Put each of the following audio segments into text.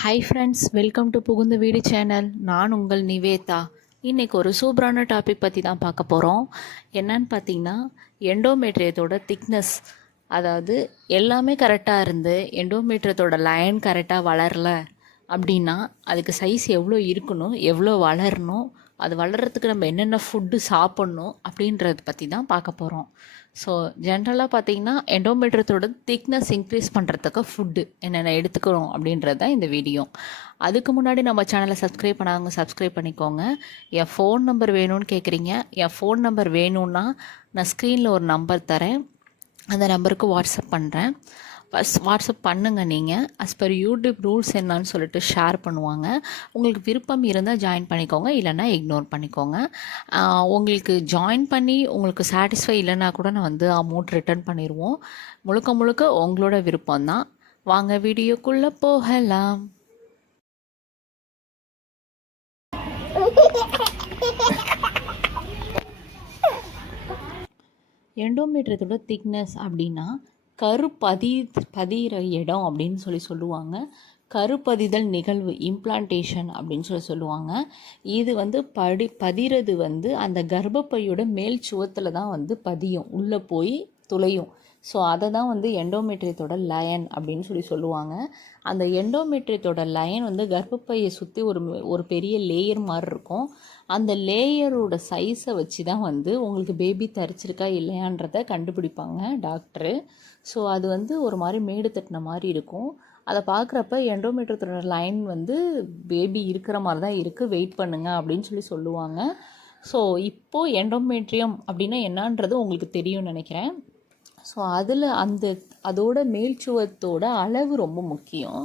Hi friends, welcome to புகுந்த வீடு channel. நான் உங்கள் நிவேதா. இன்றைக்கி ஒரு சூப்பரான டாபிக் பற்றி தான் பார்க்க போகிறோம். என்னன்னு பார்த்தீங்கன்னா, எண்டோமெட்ரியத்தோட திக்னஸ். அதாவது எல்லாமே கரெக்டாக இருந்து எண்டோமெட்ரியத்தோட லைன் கரெக்டாக வளரல அப்படின்னா அதுக்கு சைஸ் எவ்வளோ இருக்கணும், எவ்வளோ வளரணும், அது வளர்கிறதுக்கு நம்ம என்னென்ன ஃபுட்டு சாப்பிட்ணும் அப்படின்றத பற்றி தான் பார்க்க போகிறோம். ஸோ ஜென்ரலாக பார்த்தீங்கன்னா எண்டோமெட்ரியத்தோட திக்னஸ் இன்க்ரீஸ் பண்ணுறதுக்கு ஃபுட்டு என்னென்ன எடுத்துக்கணும் அப்படின்றது தான் இந்த வீடியோ. அதுக்கு முன்னாடி நம்ம சேனலை சப்ஸ்கிரைப் பண்ணாங்க, சப்ஸ்கிரைப் பண்ணிக்கோங்க. என் ஃபோன் நம்பர் வேணும்னு கேட்குறீங்க. என் ஃபோன் நம்பர் வேணும்னா நான் ஸ்க்ரீனில் ஒரு நம்பர் தரேன், அந்த நம்பருக்கு வாட்ஸ்அப் பண்ணுறேன். வாட்ஸ்அப் பண்ணுங்கள். நீங்கள் அஸ் பர் யூடியூப் ரூல்ஸ் என்னன்னு சொல்லிட்டு ஷேர் பண்ணுவாங்க. உங்களுக்கு விருப்பம் இருந்தால் ஜாயின் பண்ணிக்கோங்க, இல்லைன்னா இக்னோர் பண்ணிக்கோங்க. உங்களுக்கு ஜாயின் பண்ணி உங்களுக்கு சாட்டிஸ்ஃபை இல்லைன்னா கூட நான் அமௌண்ட் ரிட்டர்ன் பண்ணிடுவோம். முழுக்க முழுக்க உங்களோட விருப்பம்தான். வாங்க வீடியோக்குள்ளே போகலாம். எண்டோமெட்ரியத்தோட திக்னஸ் அப்படின்னா பதிகிற இடம் அப்படின்னு சொல்லுவாங்க. கருப்பதிதல் நிகழ்வு, இம்ப்ளான்டேஷன் அப்படின்னு சொல்லுவாங்க. இது பதிகிறது அந்த கர்ப்பப்பையோட மேல் சுவத்தில் தான் பதியும், உள்ளே போய் துளையும். ஸோ அதை தான் எண்டோமெட்ரியத்தோட லயன் அப்படின்னு சொல்லுவாங்க. அந்த எண்டோமெட்ரியத்தோட லயன் கர்ப்பப்பையை சுற்றி ஒரு பெரிய லேயர் மாதிரி இருக்கும். அந்த லேயரோட சைஸை வச்சு தான் உங்களுக்கு பேபி தரிச்சிருக்கா இல்லையான்றதை கண்டுபிடிப்பாங்க டாக்டரு. ஸோ அது ஒரு மாதிரி மேடு தட்டின மாதிரி இருக்கும். அதை பார்க்குறப்ப எண்டோமெட்ரியத்தோட லைன் பேபி இருக்கிற மாதிரி தான் இருக்குது, வெயிட் பண்ணுங்க அப்படின்னு சொல்லுவாங்க. ஸோ இப்போது எண்டோமெட்ரியம் அப்படின்னா என்னன்றது உங்களுக்கு தெரியும்னு நினைக்கிறேன். ஸோ அதில் அதோட மேல்சுவத்தோட அளவு ரொம்ப முக்கியம்.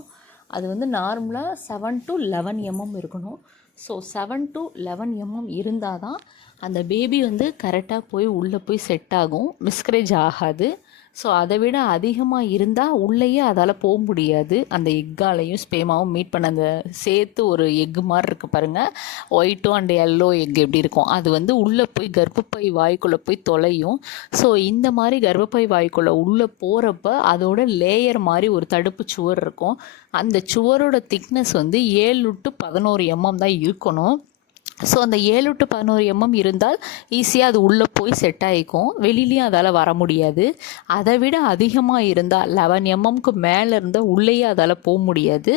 அது நார்மலாக 7 to 11 mm இருக்கணும். ஸோ 7 to 11 mm இருந்தால் தான் அந்த பேபி கரெக்டாக போய் உள்ளே போய் செட் ஆகும், மிஸ்கரேஜ் ஆகாது. ஸோ அதை விட அதிகமாக இருந்தால் உள்ளேயே அதால் போக முடியாது. அந்த எக்காலையும் ஸ்பேமாவும் மீட் பண்ண அந்த சேர்த்து ஒரு எக்கு மாதிரி இருக்குது பாருங்கள், ஒயிட்டும் அண்ட் எல்லோ எக் எப்படி இருக்கும், அது உள்ளே போய் கர்ப்பப்பை வாய்க்குள்ளே போய் தொலையும். ஸோ இந்த மாதிரி கர்ப்பப்பை வாய்க்குள்ளே உள்ளே போகிறப்ப அதோட லேயர் மாதிரி ஒரு தடுப்பு சுவர் இருக்கும். அந்த சுவரோட திக்னஸ் 7 to 11 mm தான் இருக்கணும். ஸோ அந்த 7 to 11 mm இருந்தால் ஈஸியாக அது உள்ளே போய் செட் ஆகிக்கும், வெளியிலையும் அதால் வர முடியாது. அதை விட அதிகமாக இருந்தால் 11 mmக்கு மேலே இருந்தால் உள்ளேயே அதால் போக முடியாது.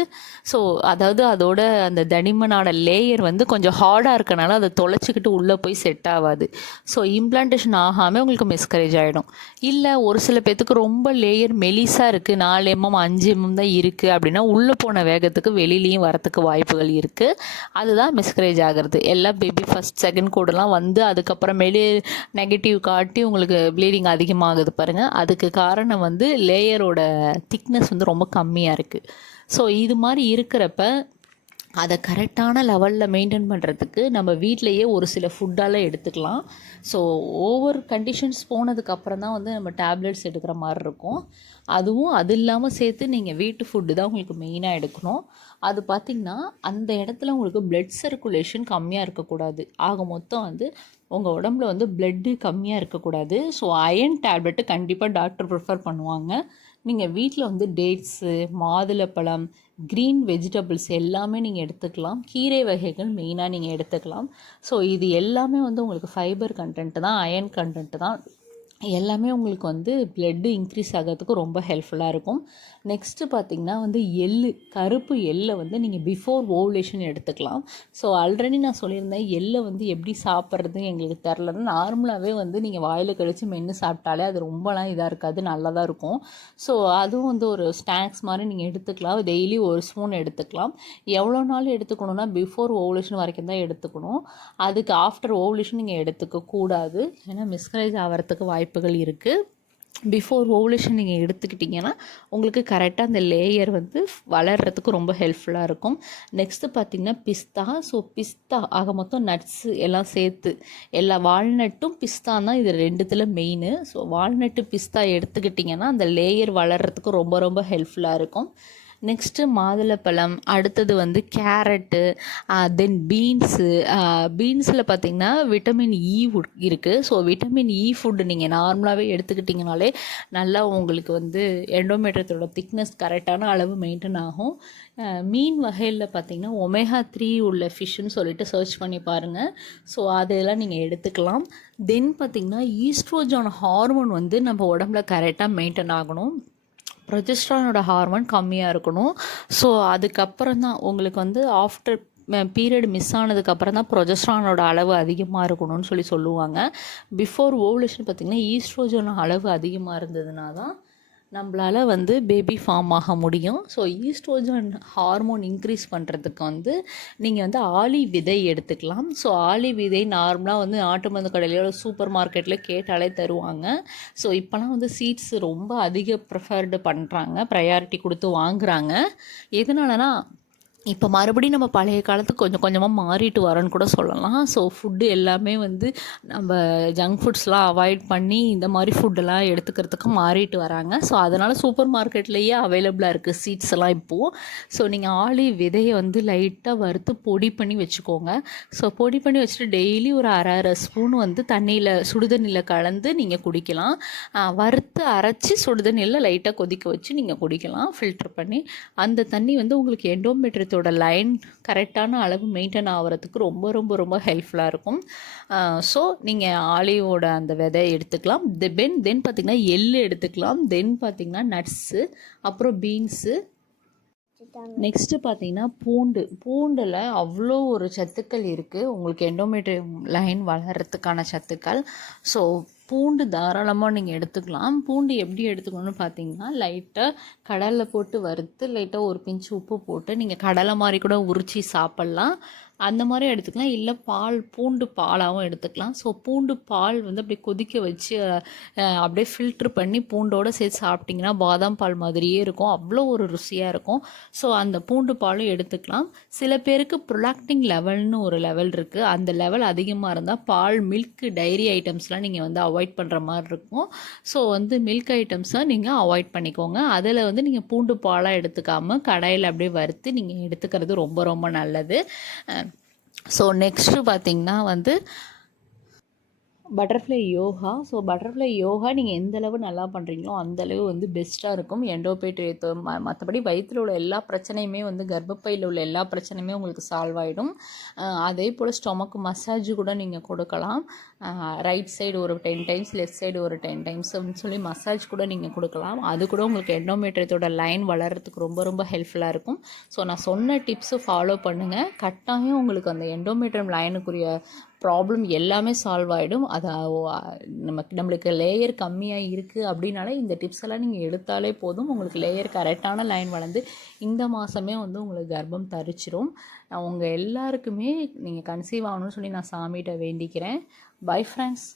ஸோ அதாவது அதோட அந்த தடிமனான லேயர் கொஞ்சம் ஹார்டாக இருக்கனால அதை தொலைச்சிக்கிட்டு உள்ளே போய் செட் ஆகாது. ஸோ இம்ப்ளான்டேஷன் ஆகாமல் உங்களுக்கு மிஸ்கரேஜ் ஆகிடும். இல்லை ஒரு சில பேர்த்துக்கு ரொம்ப லேயர் மெலிசாக இருக்குது, 4 mm 5 mm தான் இருக்குது அப்படின்னா உள்ளே போன வேகத்துக்கு வெளியிலையும் வரத்துக்கு வாய்ப்புகள் இருக்குது. அதுதான் மிஸ்கரேஜ் ஆகிறது. எல்லா பேபி ஃபஸ்ட் செகண்ட் கூடலாம் அதுக்கப்புறமேலே நெகட்டிவ் காட்டி உங்களுக்கு ப்ளீடிங் அதிகமாகுது பாருங்கள். அதுக்கு காரணம் லேயரோட திக்னஸ் ரொம்ப கம்மியாக இருக்குது. ஸோ இது மாதிரி இருக்கிறப்ப அதை கரெக்டான லெவலில் மெயின்டைன் பண்ணுறதுக்கு நம்ம வீட்டிலையே ஒரு சில ஃபுட்டால் எடுத்துக்கலாம். ஸோ ஓவர் கண்டிஷன்ஸ் போனதுக்கப்புறம் தான் நம்ம டேப்லெட்ஸ் எடுக்கிற மாதிரி இருக்கும். அது இல்லாமல் சேர்த்து நீங்கள் வீட்டு ஃபுட்டு தான் உங்களுக்கு மெயினாக எடுக்கணும். அது பார்த்திங்கன்னா அந்த இடத்துல உங்களுக்கு பிளட் சர்க்குலேஷன் கம்மியாக இருக்கக்கூடாது. ஆக மொத்தம் உங்கள் உடம்புல பிளட்டு கம்மியாக இருக்கக்கூடாது. ஸோ அயன் டேப்லெட்டு கண்டிப்பாக டாக்டர் ப்ரிஃபர் பண்ணுவாங்க. நீங்கள் வீட்டில் டேட்ஸு, மாதுளப்பழம், க்ரீன் வெஜிடபிள்ஸ் எல்லாமே நீங்கள் எடுத்துக்கலாம். கீரை வகைகள் மெயினாக நீங்கள் எடுத்துக்கலாம். ஸோ இது எல்லாமே உங்களுக்கு ஃபைபர் கண்டென்ட்டு தான், அயன் கண்டென்ட்டு தான். எல்லாமே உங்களுக்கு பிளட்டு இன்க்ரீஸ் ஆகிறதுக்கு ரொம்ப ஹெல்ப்ஃபுல்லாக இருக்கும். நெக்ஸ்ட்டு பார்த்திங்கன்னா கருப்பு எள்ளை நீங்கள் பிஃபோர் ஓவுலேஷன் எடுத்துக்கலாம். ஸோ ஆல்ரெடி நான் சொல்லியிருந்தேன், எள்ளை எப்படி சாப்பிட்றது எங்களுக்கு தெரிலன்னு. நார்மலாகவே நீங்கள் வாயில் கழித்து மென்று சாப்பிட்டாலே அது ரொம்பலாம் இதாக இருக்காது, நல்லா தான் இருக்கும். ஸோ அதுவும் ஒரு ஸ்நாக்ஸ் மாதிரி நீங்கள் எடுத்துக்கலாம். டெய்லி ஒரு ஸ்பூன் எடுத்துக்கலாம். எவ்வளோ நாள் எடுத்துக்கணுன்னா பிஃபோர் ஓவுலேஷன் வரைக்கும் தான் எடுத்துக்கணும். அதுக்கு ஆஃப்டர் ஓவுலேஷன் நீங்கள் எடுத்துக்கக்கூடாது, ஏன்னா மிஸ்கரேஜ் ஆகிறதுக்கு வாய்ப்புகள் இருக்குது. பிஃபோர் ஓவுலேஷன் நீங்கள் எடுத்துக்கிட்டிங்கன்னா உங்களுக்கு கரெக்டாக அந்த லேயர் வளர்கிறதுக்கு ரொம்ப ஹெல்ப்ஃபுல்லாக இருக்கும். நெக்ஸ்ட்டு பார்த்திங்கன்னா பிஸ்தா. ஸோ பிஸ்தா ஆக மொத்தம் நட்ஸு எல்லாம் சேர்த்து வால்நட்டும் பிஸ்தா தான் இது ரெண்டுத்தில் மெயின். ஸோ வால்நட்டு பிஸ்தா எடுத்துக்கிட்டிங்கன்னா அந்த லேயர் வளர்கிறதுக்கு ரொம்ப ரொம்ப ஹெல்ப்ஃபுல்லாக இருக்கும். நெக்ஸ்ட்டு மாதுளப்பழம், அடுத்தது வந்து கேரட்டு, தென் பீன்ஸில் பார்த்திங்கன்னா விட்டமின் இ இருக்குது. ஸோ விட்டமின் இ ஃபுட்டு நீங்கள் நார்மலாகவே எடுத்துக்கிட்டிங்கனாலே நல்லா உங்களுக்கு வந்து எண்டோமெட்ரியத்தோட திக்னஸ் கரெக்டான அளவு மெயின்டைன் ஆகும். மீன் வகையில் பார்த்திங்கன்னா ஒமேகா 3 உள்ள ஃபிஷ்ஷுன்னு சொல்லிட்டு சர்ச் பண்ணி பாருங்கள். ஸோ அதெல்லாம் நீங்கள் எடுத்துக்கலாம். தென் பார்த்திங்கன்னா ஈஸ்ட்ரோஜன் ஹார்மோன் வந்து நம்ம உடம்புல கரெக்டாக மெயின்டைன் ஆகணும். ப்ரொஜெஸ்ட்ரானோட ஹார்மோன் கம்மியாக இருக்கணும். ஸோ அதுக்கப்புறம் தான் உங்களுக்கு வந்து ஆஃப்டர் பீரியட் மிஸ் ஆனதுக்கப்புறம் தான் ப்ரொஜெஸ்ட்ரானோட அளவு அதிகமாக இருக்கணும்னு சொல்லுவாங்க. பிஃபோர் ஓவுலேஷன் பார்த்திங்கன்னா ஈஸ்ட்ரோஜன் அளவு அதிகமாக இருந்ததுனா தான் நம்மளால் வந்து பேபி ஃபார்ம் ஆக முடியும். ஸோ ஈஸ்ட்ரோஜன் ஹார்மோன் இன்க்ரீஸ் பண்ணுறதுக்கு வந்து நீங்கள் வந்து ஆளி விதை எடுத்துக்கலாம். ஸோ ஆளி விதை நார்மலாக வந்து நாட்டு மருந்து கடையிலையோ சூப்பர் மார்க்கெட்டில் கேட்டாலே தருவாங்க. ஸோ இப்போலாம் வந்து சீட்ஸ் ரொம்ப அதிக ப்ரிஃபர்டு பண்ணுறாங்க, ப்ரையாரிட்டி கொடுத்து வாங்குகிறாங்க. எதனாலனா இப்போ மறுபடியும் நம்ம பழைய காலத்துக்கு கொஞ்சம் கொஞ்சமாக மாறிட்டு வரோன்னு கூட சொல்லலாம். ஸோ ஃபுட்டு எல்லாமே வந்து நம்ம ஜங்க் ஃபுட்ஸ்லாம் அவாய்ட் பண்ணி இந்த மாதிரி ஃபுட்டெல்லாம் எடுத்துக்கிறதுக்கு மாறிட்டு வராங்க. ஸோ அதனால் சூப்பர் மார்க்கெட்லேயே அவைலபிளாக இருக்குது சீட்ஸ் எல்லாம் இப்போது. ஸோ நீங்கள் ஆளி விதையை வந்து லைட்டாக வறுத்து பொடி பண்ணி வச்சுக்கோங்க. ஸோ பொடி பண்ணி வச்சுட்டு டெய்லி ஒரு அரை ஸ்பூன் வந்து சுடுதண்ணியில் கலந்து நீங்கள் குடிக்கலாம். வறுத்து அரைச்சி சுடுதண்ணியில் லைட்டாக கொதிக்க வச்சு நீங்கள் குடிக்கலாம் ஃபில்டர் பண்ணி. அந்த தண்ணி வந்து உங்களுக்கு எண்டோமெட்ரியத்தோட லைன் கரெக்டான அளவு மெயின்டைன் ஆகிறதுக்கு ரொம்ப ரொம்ப ரொம்ப ஹெல்ப்ஃபுல்லாக இருக்கும். ஸோ நீங்கள் ஆலிவோட அந்த விதை எடுத்துக்கலாம். தென் பார்த்திங்கன்னா எள்ளு எடுத்துக்கலாம். தென் பார்த்திங்கன்னா நட்ஸு, அப்புறம் பீன்ஸு, நெக்ஸ்ட்டு பார்த்தீங்கன்னா பூண்டில் அவ்வளோ ஒரு சத்துக்கள் இருக்குது உங்களுக்கு எண்டோமெட்ரியம் லைன் வளர்கிறதுக்கான சத்துக்கள். ஸோ பூண்டு தாராளமாக நீங்கள் எடுத்துக்கலாம். பூண்டு எப்படி எடுத்துக்கணும்னு பார்த்தீங்கன்னா லைட்டாக கடலில் போட்டு வறுத்து லைட்டாக ஒரு பிஞ்சு உப்பு போட்டு நீங்கள் கடலை மாதிரி கூட உரிச்சி சாப்பிட்லாம். அந்த மாதிரி எடுத்துக்கலாம். இல்லை பூண்டு பாலாகவும் எடுத்துக்கலாம். ஸோ பூண்டு பால் வந்து அப்படியே கொதிக்க வச்சு அப்படியே ஃபில்ட்ரு பண்ணி பூண்டோடு சேர்த்து சாப்பிட்டிங்கன்னா பாதாம் பால் மாதிரியே இருக்கும், அவ்வளோ ஒரு ருசியாக இருக்கும். ஸோ அந்த பூண்டு பாலும் எடுத்துக்கலாம். சில பேருக்கு ப்ரொலாக்டிங் லெவல்னு ஒரு லெவல் இருக்குது. அந்த லெவல் அதிகமாக இருந்தால் மில்க் டைரி ஐட்டம்ஸ்லாம் நீங்கள் வந்து அவாய்ட் பண்ணுற மாதிரி இருக்கும். ஸோ வந்து மில்க் ஐட்டம்ஸை நீங்கள் அவாய்ட் பண்ணிக்கோங்க. அதில் வந்து நீங்கள் பூண்டு பாலாக எடுத்துக்காமல் கடாயில் அப்படியே வறுத்து நீங்கள் எடுத்துக்கிறது ரொம்ப ரொம்ப நல்லது. ஸோ நெக்ஸ்ட்டு பார்த்திங்கன்னா வந்து butterfly yoga. So butterfly yoga நீங்கள் எந்தளவு நல்லா பண்ணுறீங்களோ அந்தளவு வந்து பெஸ்ட்டாக இருக்கும். எண்டோமெட்ரியத்தை மற்றபடி வயிற்றில் உள்ள எல்லா பிரச்சனையுமே வந்து கர்ப்பப்பையில் உள்ள எல்லா பிரச்சனையுமே உங்களுக்கு சால்வ் ஆகிடும். அதே போல் ஸ்டொமக் மசாஜ் கூட நீங்கள் கொடுக்கலாம். ரைட் சைடு ஒரு 10 டைம்ஸ், லெஃப்ட் சைடு ஒரு 10 டைம்ஸ் அப்படின்னு சொல்லி மசாஜ் கூட நீங்கள் கொடுக்கலாம். அது கூட உங்களுக்கு எண்டோமெட்ரியத்தோட லைன் வளர்கிறதுக்கு ரொம்ப ரொம்ப ஹெல்ப்ஃபுல்லாக இருக்கும். ஸோ நான் சொன்ன டிப்ஸு ஃபாலோ பண்ணுங்கள். கட்டாயம் உங்களுக்கு அந்த எண்டோமெட்ரியம் லைனுக்குரிய ப்ராப்ளம் எல்லாமே சால்வ் ஆகிடும். அது நம்மளுக்கு லேயர் கம்மியாக இருக்குது அப்படின்னாலே இந்த டிப்ஸ் எல்லாம் நீங்கள் எடுத்தாலே போதும். உங்களுக்கு லேயர் கரெக்டான லைன் வளர்ந்து இந்த மாதமே வந்து உங்களுக்கு கர்ப்பம் தரிச்சிரும். நான் உங்கள் எல்லாருக்குமே நீங்கள் கன்சீவ் ஆகணும்னு சொல்லி நான் சாமிகிட்ட வேண்டிக்கிறேன். Bye friends.